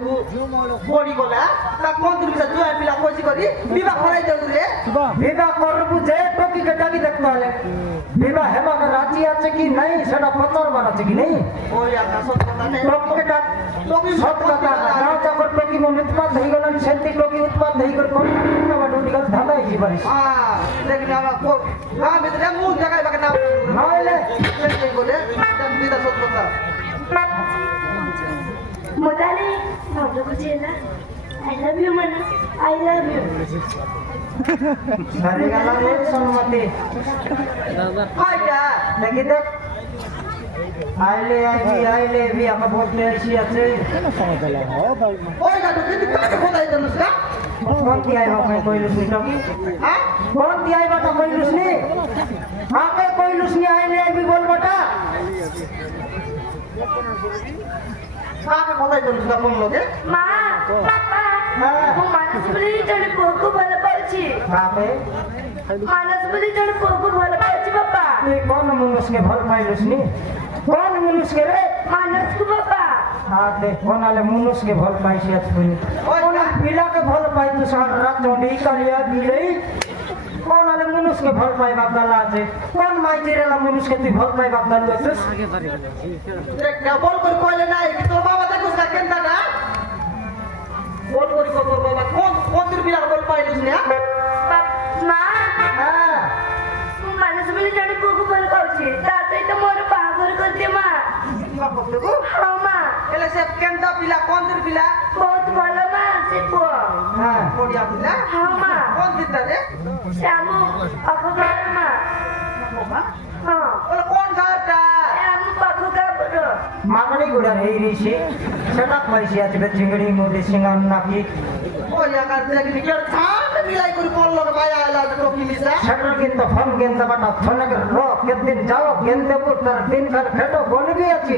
को बड़ी गला ता कोन तुम से जो पिला कोसी करी विवाह कराई दे रे विवाह करबु जे टोकी के डाकी देखतो हले विवाह हेमा के राजी আছে কি নাই সেটা পচারবার আছে কি নাই ओ या का सत কথা নাই टोकी के टोकी সত কথা না যখন टोकी মন উৎপাদ হই গেল সেন্তি टोकी উৎপাদ হই করে কোন না ডুটি গল ধাঁধা হই পারিস हां लेकिन हमरा को हां ভিতরে মুখ জায়গায় বাকে না নইলে लेकिन बोले तम दिदा सत কথা मोदाली भावना बुझे ना आई लव यू मना आई लव यू সারে গেল রে সম্মতি आजा দেখি দেখ আইলে ভি আমার বলতে আসি আছে ओए ना तो किती का खोदाई दनुस का কোন কি আইবা मैं কইলুস নি টকি हां কোন কি আইবা তো কইলুস নি আমাকে কইলুস নি আইলে ভি বলবটা का खोदाई दनुस का कोन लोगे মা পাপা ମୁଁ ମାନସ ବୋଲି ଜଣେ ପୁଅକୁ ଭଲ ପାଉଛି বাপে ମାନସ ବୋଲି ଜଣେ ପୁଅକୁ ଭଲ ପାଉଛି ବାପା তুই কোন মনুষ্যকে ভাল পাইলুস নি কোন মনুষ্যকে রে ମାନସକୁ ବାପା আতে কোন আলে মনুষ্যকে ভাল পাইছি আজ কই কোন পিলাকে ভাল পাইতু সারা রাত চন্ডি কালিয়া দিলেই কোন আলে মনুষ্যকে ভাল পাইবা গালা আছে কোন মাইজিরেলা মনুষ্যকে তুই ভাল পাইবা গালু আছিস देख क्या बोल कर कोले নাই कि তোর বাবা দেখো না কেনটা না बोल करी को তোর বাবা কোন তোর বিলা বল পাইলিস না ମା হ্যাঁ ମୁଁ ମାନସ ବୋଲି ଜଣେ ପୁଅକୁ ଭଲ ପାଉଛି ତା ସହିତ ମୋର ବାହାଘର କରିଦିଅ ମା দেখো ହଁ ମା এলে সে কেনটা বিলা কোন তোর বিলা ବହୁତ ଭଲ ମା ସେ ପୁଅ হ্যাঁ কোডিয়া বিলা ହଁ ମା কোন দিতা রে ସେ ଆମ ପାଖ ଗାଁର ମା বাবা ହଁ ওরে কোন গাটা ଏ ଆମ ପାଖ ଗାଁର মাগনি গুড়া এই ঋষি সেটা পাইছি আছে চিংড়ি মুড়ি সিঙ্গান নাকি ও ইয়া কার দেখি কি ছাট মিলাই করে কোন লোক ভাই আইলা তো কিলিসা সেটার কিন্তু ফোন কেনতে বাটা ফোনকে র কেদিন যাও কেনতে পুত্র দিন কার ফেটো বলবি আছে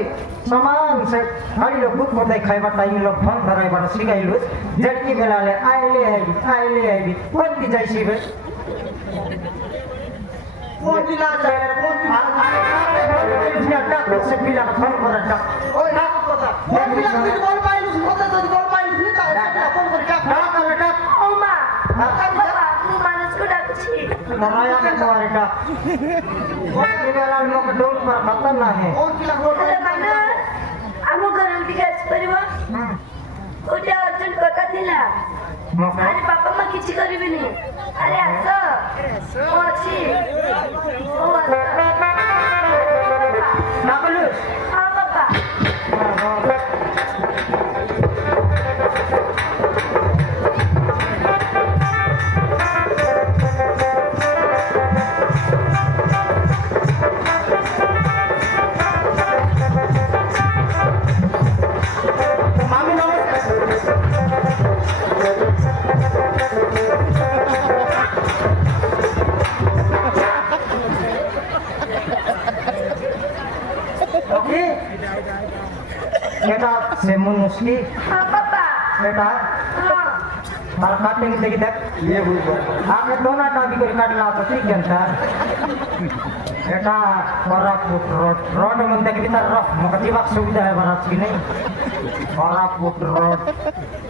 সমান সে হাইলো বুক মতে খাইবা টাইম লো ফোন ধরাই বাটা শিখাইলু যেটি বেলালে আইলে আইবি কোন কি যাইছি বে কোন বিলা যায় কোন বিলা ডাক সে পিলা ফোন করে ডাক ওই না কথা কোন বিলা তুই বল পাইলিস কথা তো বল পাইলিস নি তা কোন করে ডাক ডাক আলে ডাক ও মা বাবা ମୁଁ ମାନସକୁ ଡାକୁଛି ধরায়া কে তোমারে ডাক কোন বেলা লোক ডোল पर पता ना है কোন বিলা বল ହେଲେ ମାନସ ଆମ ଘରକୁ ଟିକେ ଆସିପାରିବ ଗୋଟେ ଅର୍ଜେଣ୍ଟ କଥା ଥିଲା ମକା ଆରେ ବାପା ମା କିଛି କରିବେନି ଆରେ ଆସ ମୁଁ ଅଛି ମୁଁ ଆସ ডাকলুস ହଁ ବାପା মামি ওকে এটা সে মনুষ্যি ହଁ ବାପା এটা ହଁ আর কাটিং দেখি দেখ ये बोल আগে দোনাটা বিকরি কাটলা তো ঠিক কেনটা এটা কোরাপুট রোড মধ্যে কি তার মকা দিবাক সুবিধা হেবার আছে কি নাই কোরাপুট রোড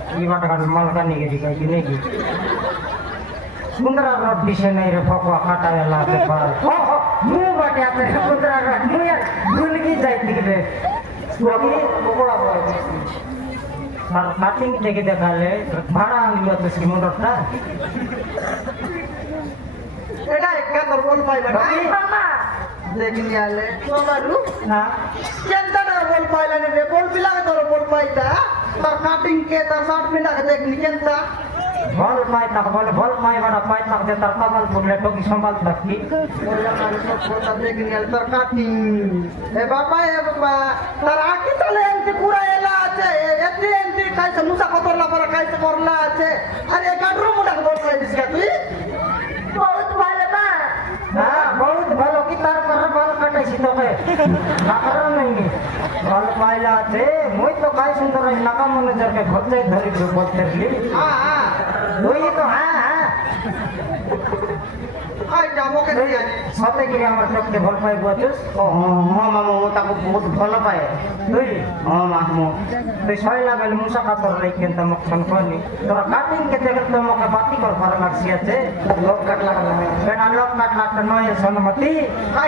কি বাটা কাট মালকানি গেছি কাই কি নেই সুন্দর রোড দিছে নাই রে ফকवा কাটা এলা তে পার ও মু বাটে আছে সুন্দর রোড মু यार ভুল কি যাই ঠিক রে ওকে পকোড়া বয় আর কাটিং দেখে দেখালে ভাড়া আনলিও তো কি মোটরটা এটা একটা তোর বল পাইবা না মামা দেখিনি আলে তোমারু না কেনটা না বল পাইলা রে বল বিলা তোর বল পাইতা তার কাটিং কে তার শর্ট পিলা দেখনি কেনটা বল পাই তাক বল পাই বাড়া পাই তাক যে তার কামাল পড়লে টকি সম্ভাল থাকি বললা মানে সব কথা দেখনি আলে তার কাটিং এ বাবা তার আকি চলে এমতি পুরা এলা আছে এতে এমতি কাইছে মুসা কতরলা পরা কাইছে করলা আছে আরে গাডরু মুডা বল পাইছিস কা তুই ବହୁତ ଭଲ ମା হ্যাঁ বহুত ভালো কি তার পরে বল কাটাইছি তোকে নাকার নাই বল পাইলা আছে মুই তো কাই সুন্দর নাকা ম্যানেজারকে ঘরতে ধরি বলতে দিলি হ্যাঁ হ্যাঁ ওই তো হ্যাঁ হ্যাঁ ଖାଇଟା ମକେ ଦିଆନି ସତେ କିରି ଆମର ଟୋକେ ଭଲ ପାଇବୁ ଅଛୁସ୍ ହଁ ମାମୁଁ ମୁଁ ତାକୁ ବହୁତ ଭଲ ପାଏ তুই ହଁ ମାମୁଁ তুই সইলা বেলে মুসা কাতর লাই কেন তমক সনকনি তোর কাটিং কেতে কেতে মকে বাতি কর ভালো লাগছি আছে লোক কাটলা বেটা লোক কাটলা তো নয় সনমতি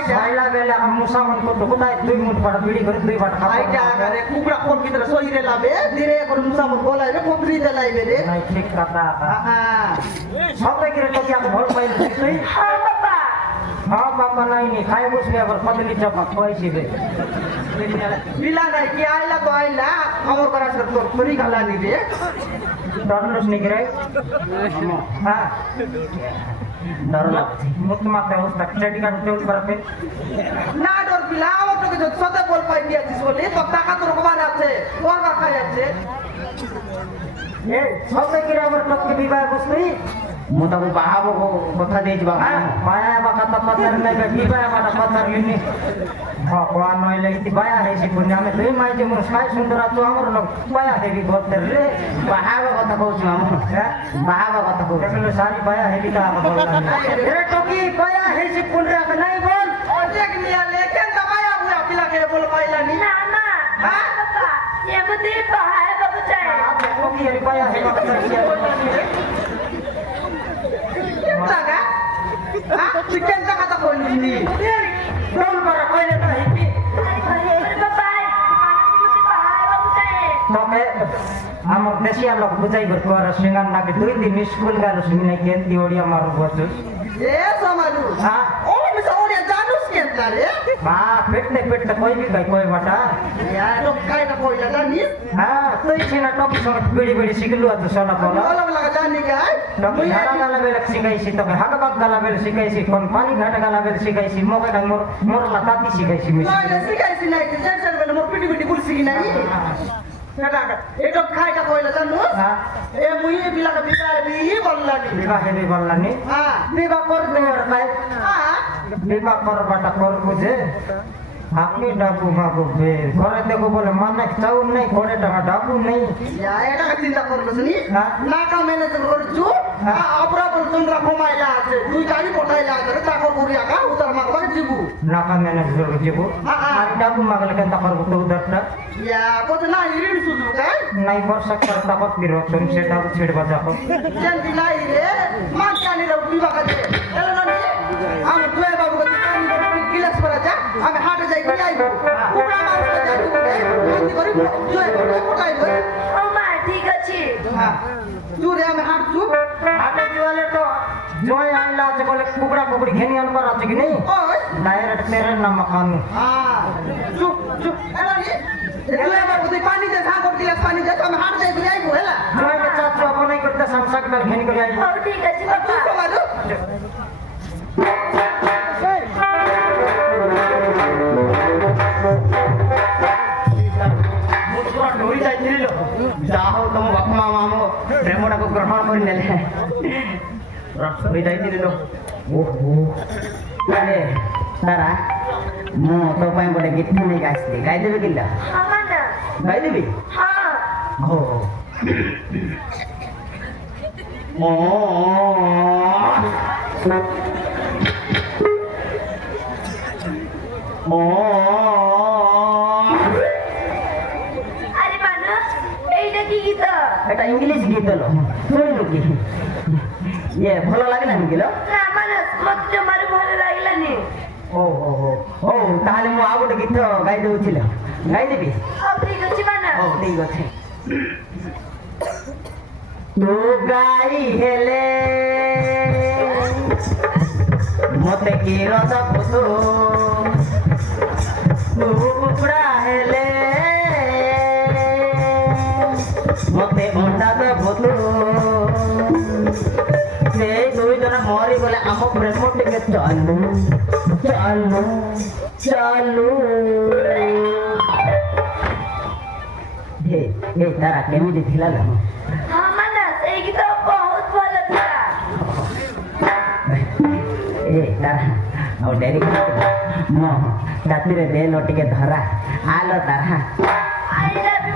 সইলা বেলে আম মুসা মন কো টুকুদাই দুই মুঠ পাড়া বিড়ি করে দুই বাটা খাইটা আগারে কুকুড়া কোন ভিতরে সহিরে লাবে ধীরে করে মুসাফর বলাইবে কোকরি দেলাইবে রে নাই ঠিক কথা হ্যাঁ সতে কিরে তোকে আমি ভাল পাইলি তুই হ্যাঁ বাবা হ্যাঁ বাবা নাই নি খাই বসবি আবার কদলি চাপা খুয়াইছিবে বিলা নাই কি আইলা তো আইলা আমার করা সব তোর তরি গালানি রে ডরলস নি রে হ্যাঁ ডর লাগছে মুত মাতে অবস্থা চেটি কাট চল পারবে না ডর বিলা আমার তোকে যদি সতে বল পাই দিয়েছিস বলে তো টাকা তোর কমান আছে তোর বা খাই আছে এ সতে কিরে আবার তোকে বিবাহ বসবি ମୁଁ ତାକୁ ବାହା ହବ କଥା ଦେଇଛି ବାବା হ্যাঁ মায়া বাকা তো পতার নাই বে বিবাহ বাটা পতার লিনি ভগবান নই লাগি বায়া হেসি পুনি আমি দুই মাই যে মোর সাই সুন্দর আছো আমার লোক বায়া হেবি ঘরতে রে ବାହା ହବା କଥା କହୁଛି ମାମୁଁ হ্যাঁ ବାହା ହବା କଥା କହୁଛି দেখলো সারি বায়া হেবি তা আমার বল এ টকি বায়া হেসি পুনি রাখ নাই বল অনেক নিয়া লেকেন দবায়া বুয়া পিলা কে বল পাইলা নি না না বাবা এমনি পাহাড় বাবু চাই টকি এর বায়া হেবি টাকা হ্যাঁ তুই কেন টাকা কইলি নি ডল পারা কইলে না হেবি বাবা এমনি পাহাড় বাবু চাই তোকে আমার দেশিয়া লোক বুঝাই করতে আর সিঙ্গার নাকি 2 দিন স্কুল গেল সিঙ্গাই কেন দিওড়িয়া মারু বসুস এ সমাজু হ্যাঁ ও মিস ওরিয়া জানুস কেন রে মা পেটতে কই বি কই বাটা ইয়া তো কাইটা কইলা জানি হ্যাঁ তুই সিনা টকি সঙ্গে বেড়ি বেড়ি শিখলু আতো সোনা বলা বলা লাগা জানি গাই টকি হারা গালা বেলে শিখাইছি তোকে হাগাবাদ গালা বেলে শিখাইছি কোন পানি ঘাটা গালা বেলে শিখাইছি মোকে ডাং মোর লাতাতি শিখাইছি মিস না শিখাইছি নাই টেনশন বেলে মোর পিটি পিটি কুলছি কি নাই এটা এটা খাইটা কইলা জানু হ্যাঁ এ মুই বিলাকা বিলা বি বললা নি বিবাহ হেবি বললানি হ্যাঁ বিবাহ করতে আর ভাই হ্যাঁ বিবাহ করবাটা করবো যে আপনি ডাবু মাগু বে ঘরে দেখো বলে মানে চাউল নেই ঘরে টাকা ডাবু নেই ইয়া এটা চিন্তা করলছ নি হ্যাঁ। না কা ম্যানেজ করছু আপরা বল তোমরা ঘুমাইলা আছে তুই গাড়ি পঠাইলা আছে টাকা করিয়া কা উতার মাগবা দিবু নাকা ম্যানেজ করে যাবো আর ডাবু মাগলে কেন করবো তো উদারটা ইয়া কত না ইরিন সুদু কাই নাই বর্ষা করতা বকবি রতন সেটা ছেড়বা যাবো যেন দিলাই রে মা জানি রে বিবা কাজে এলো না নি আমি তুই বাবু কে গিলাস করা যা আমি হাটে যাই কই আইবো কুড়া মাছ যাই আমি করি তুই কোটাই কই ও মা ঠিক আছে হ্যাঁ তুই রে আমি হাঁটছু হাতে দিওয়ালে তো জয় আইলা আছে বলে কুকড়া কুকড়ি ঘেনি আনবার আছে কি নেই ওই ডাইরেক্ট তেরে নাম খানু হ্যাঁ চুপ চুপ এলো নি তুই বাবু তুই পানি দে সাগর গিলাস পানি দে আমি হাট যাই কই আইবো হেলা জয় কে চাচু আপনাই করতে সংসার ঘেনি করে আইবো ও ঠিক আছে তুই বাবা সমাজু ମୁଁ ପୁରା ଡରି ଯାଇଥିଲି ଲୋ ଯାହା ହଉ ତମ ବାପା ମା ଆମ ପ୍ରେମଟାକୁ ଗ୍ରହଣ କରିନେଲେ ପୁରା ଡରି ଯାଇଥିଲି ଲୋ ଓହୋ ଆରେ ତାରା ମୁଁ ତୋ ପାଇଁ ଗୋଟେ ଗୀତ ନେଇକି ଆସିଲି ଗାଇଦେବି କିଲ ହଁ ମାନେ ଗାଇଦେବି ହଁ ହଉ আরে মানুষ এইটা কি গীত এটা ইংলিশ গীত লো শুনিলু কি ইয়ে ভাল লাগিলানি কিলো না মানুষ মତେ ଜମାରୁ ଭଲ ଲାଗିଲାନି ଓ ତାହେଲେ ମୁଁ ଆଉ ଗୋଟେ ଗୀତ ଗାଇ ଦଉଛି ଲୋ ଗାଇଦେବି ହଉ ଠିକ ଅଛି ମାନେ ହଉ ଠିକ ଅଛି ତୁ ଗାଈ ହେଲେ ମତେ କ୍ଷୀର ଦବୁ ତୁ ତୁ କୁକୁଡ଼ା ହେଲେ ମତେ ଅଣ୍ଡା ଦବୁ ତୁ ସେ ଦୁଇ ଜଣ ମରିଗଲେ ଆମ ପ୍ରେମ ଟିକେ ଚାଲୁ ଚାଲୁ ଚାଲୁ ହେ ତାରା କେମିତି ଥିଲା ଲୋ ହଁ ମାନେ ସେଇ ଗୀତ ବହୁତ ଭଲ ଥିଲା ତାରା ଆଉ ଡେରି ମୁଁ ରାତିରେ ଦେଲ ଟିକେ ଧରା ଆଲୋ ତାରା ଆଇ ଲଭ୍ ୟୁ